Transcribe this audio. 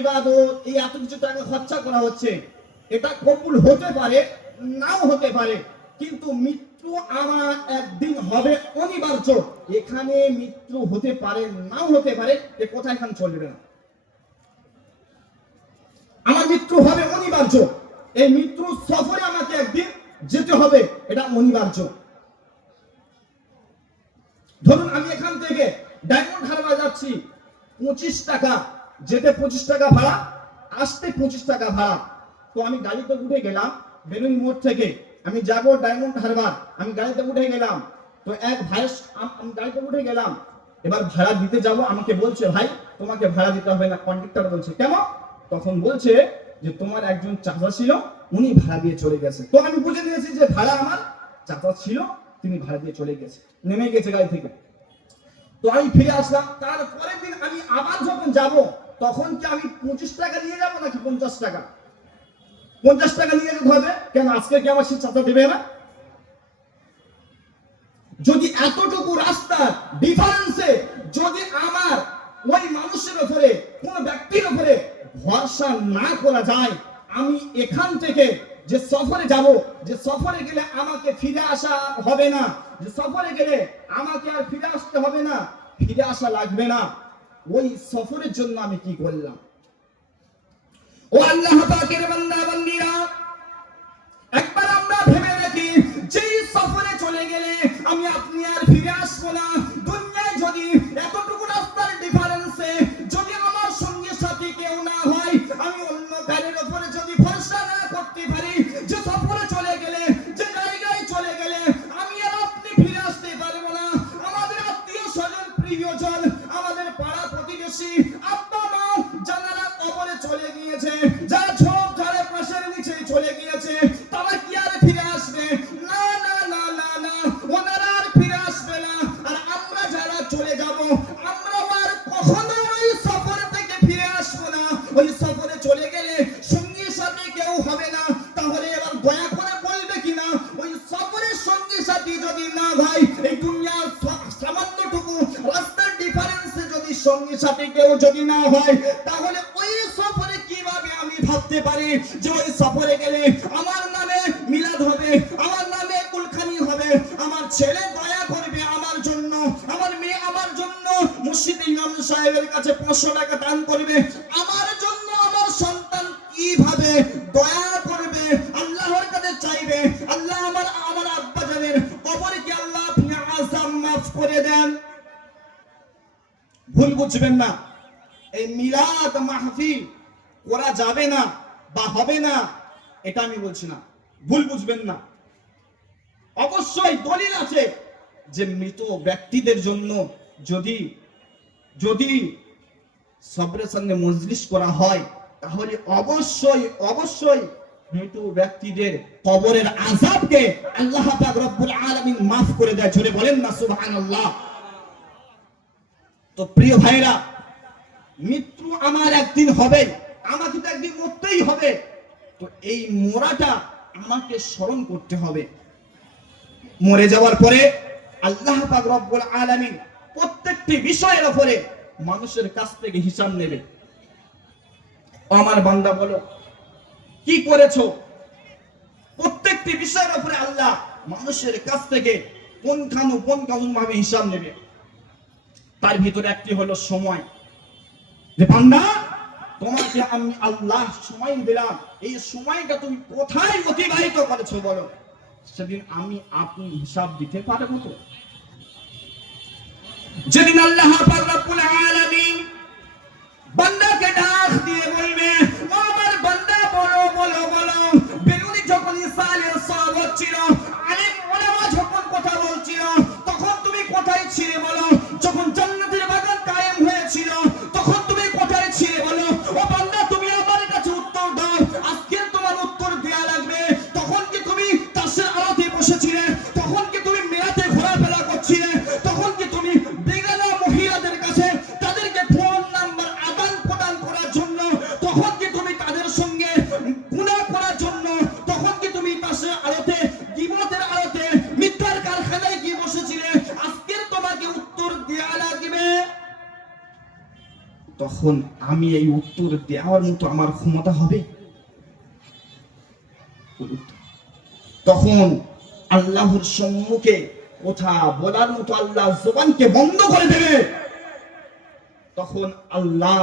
ইবাদত, এই এত কিছু টাকা খরচা করা হচ্ছে, এটা কবুল হতে পারে নাও হতে পারে, কিন্তু মৃত্যু আমার একদিন হবে অনিবার্য। এখানে মৃত্যু হতে পারে নাও হতে পারে, এ কথা এখানে চলবে না। আমার মৃত্যু হবে অনিবার্য, এই মৃত্যু সফরে আমাকে একদিন যেতে হবে, এটা অনিবার্য। ধরুন আমি এখান থেকে ডায়মন্ড হারবার যাচ্ছি, 25 টাকা যেতে, 25 টাকা ভাড়া, আসতে 25 টাকা ভাড়া। তো আমি গাড়িতে উঠে গেলাম বেলুন মোড় থেকে, আমি যাব ডায়মন্ড হারবার, আমি গাড়িতে উঠে গেলাম। তো এক ভাই, আমি গাড়িতে উঠে গেলাম, এবার ভাড়া দিতে যাব, আমাকে বলছে ভাই তোমাকে ভাড়া দিতে হবে না। কন্ডাক্টর বলছে কেন? তখন বলছে যে তোমার একজন চাচা ছিল, উনি ভাড়া দিয়ে চলে গেছে। তো আমি বুঝে নিয়েছি যে ভাড়া আমার চাচা ছিল, তিনি ভাড়া দিয়ে চলে গেছে, নেমে গেছে গাড়ি থেকে। তো আমি ফিরে আসলাম, তারপরের দিন আমি আবার যখন যাব, তখন কি আমি 25 টাকা নিয়ে যাব নাকি 50 টাকা? 50 টাকা নিয়ে যেতে হবে, কেন আজকে কি আমার সে চাচা দেবে না? যদি এতটুকু রাস্তা ডিফারেন্সে যদি আমার ওই মানুষের উপরে, কোন ব্যক্তির উপরে ভরসা না করা যায়, আমি এখান থেকে যে সফরে যাব, যে সফরে গেলে আমাকে ফিরে আসা হবে না, যে সফরে গেলে আমাকে আর ফিরে আসতে হবে না, ফিরে আসা লাগবে না, ওই সফরের জন্য আমি কি করলাম? ও আল্লাহ পাকের বান্দা বান্দীরা, একবার আমরা ভেবে দেখি, যে সফরে চলে গেলে আমি আপনি আর ফিরে আসবো না, দুনিয়ায় যদি এতটুকু রাস্তার ডিফারেন্সে যদি আমার সঙ্গে সাথী কেউ না হয়, আমি অন্য কারোর উপরে যদি ভরসা না করতে পারি, যে সফরে চলে গেলে, যে জায়গায় চলে গেলে আমি আর আপনি ফিরে আসতে পারবো না, আমাদের আত্মীয় স্বজন প্রিয়জন, আমাদের পাড়া প্রতিবেশী, আব্বা মা যারা কবরে চলে গিয়েছে, যারা ঝোপ ঝাড়ে পাশের নিচে চলে গিয়েছে, তারা কি আর ফিরে আসবে? না না না না না, ওনারা আর ফিরে আসবে না। আর আমরা যারা চলে যাব, আমরা আর কখনো ওই সফর থেকে ফিরে আসবো না। ওই সফরে চলে গেলে সঙ্গী সাথী কেউ হবে না। তাহলে এবার দয়া করে বলবে কিনা, ওই সফরের সঙ্গী সাথী যদি না ভাই, এই দুনিয়ার সামান্যটুকু রাস্তার ডিফারেন্সে যদি সঙ্গী সাথী কেউ যদি না হয়, তাহলে ওই সফরে কিভাবে আমি ভাবতে পারি যে ওই সফরে গেলে আমার নামে মিলাদ হবে, আমার নামে কুলখানি হবে, আমার ছেলে দয়া করবে আমার জন্য, আমার মেয়ে আমার জন্য মুর্শিদ ইমাম সাহেবের কাছে 500 টাকা দান করবে, আমার জন্য আমার সন্তান কিভাবে দয়া করবে, আল্লাহর কাছে চাইবে, আল্লাহ আমার আব্বা জানের কবরকে আল্লাহ আপনি আযাব মাফ করে দেন। ভুল বুঝবেন না, এই মিলাদ মাহফিল করা যাবে না বা হবে না, এটা আমি বলছি না, ভুল বুঝবেন না। অবশ্যই দলিল আছে যে মৃত ব্যক্তিদের জন্য যদি যদি সবরের সঙ্গে মজলিস করা হয়, তাহলে অবশ্যই অবশ্যই মৃত ব্যক্তিদের কবরের আযাবকে আল্লাহ পাক রব্বুল আলামিন মাফ করে দেয়। জোরে বলেন না সুবহানাল্লাহ। তো প্রিয় ভাইরা, মৃত্যু আমার একদিন হবে, আমাকে তো একদিন মরতেই হবে। তো এই মরাটা আমাকে স্মরণ করতে হবে। মরে যাওয়ার পরে আল্লাহ পাক রব্বুল আলামিন প্রত্যেকটি বিষয়ের উপরে মানুষের কাছ থেকে হিসাব নেবে। আমার বান্দা বলো কি করেছো, প্রত্যেকটি বিষয়ের উপরে আল্লাহ মানুষের কাছ থেকে কোন কানুন ভাবে হিসাব নেবে। তার ভিতরে একটি হলো সময়, যে বান্দা তোমাকে আমি আল্লাহ সময় দিলাম, এই সময়টা তুমি কোথায় অতিবাহিত করেছো বলো, সেদিন আমি আপনি হিসাব দিতে পারবো তো? যেদিন আল্লাহ পাক রব্বুল আলামিন বান্দাকে ডাক দিয়ে বলবে, ও আমার বান্দা বলো বলো বলো, বেগুনি যখন ঈসা আলাইহিস সালাম হচ্ছিল, আলেম ওলামা যখন কথা বলছিল, তখন তুমি কোথায় ছিলে বলো? যখন জান্নাতের বাগান কায়েম হয়েছিল, তখন তুমি কোথায় ছিলে বলো? ও বান্দা তুমি আমার কাছে উত্তর দাও, আজকে তোমার উত্তর দেয়া লাগবে। তখন কি তুমি তাসের আলোতে বসেছিলে? তখন কি তুমি মেলাতে ঘোরাফেরা করছিলে? তখন কি তুমি বেগানা মহিলাদের কাছে তাদেরকে ফোন নাম্বার আদান প্রদান করার জন্য, তখন কি তুমি তাদের সঙ্গে গুনাহ করার জন্য, তখন কি তুমি তাসের আলোতে, গীবতের আলোতে, মিথ্যার কারখানায় গিয়ে বসেছিলে? আজকে তোমাকে উত্তর দেয়া লাগবে। তখন আমি এই উত্তর দেওয়ার মতো আমার ক্ষমতা হবে? তখন আল্লাহর সম্মুখে কথা বলার মতো আল্লাহ জবানকে বন্ধ করে দেবে। তখন আল্লাহর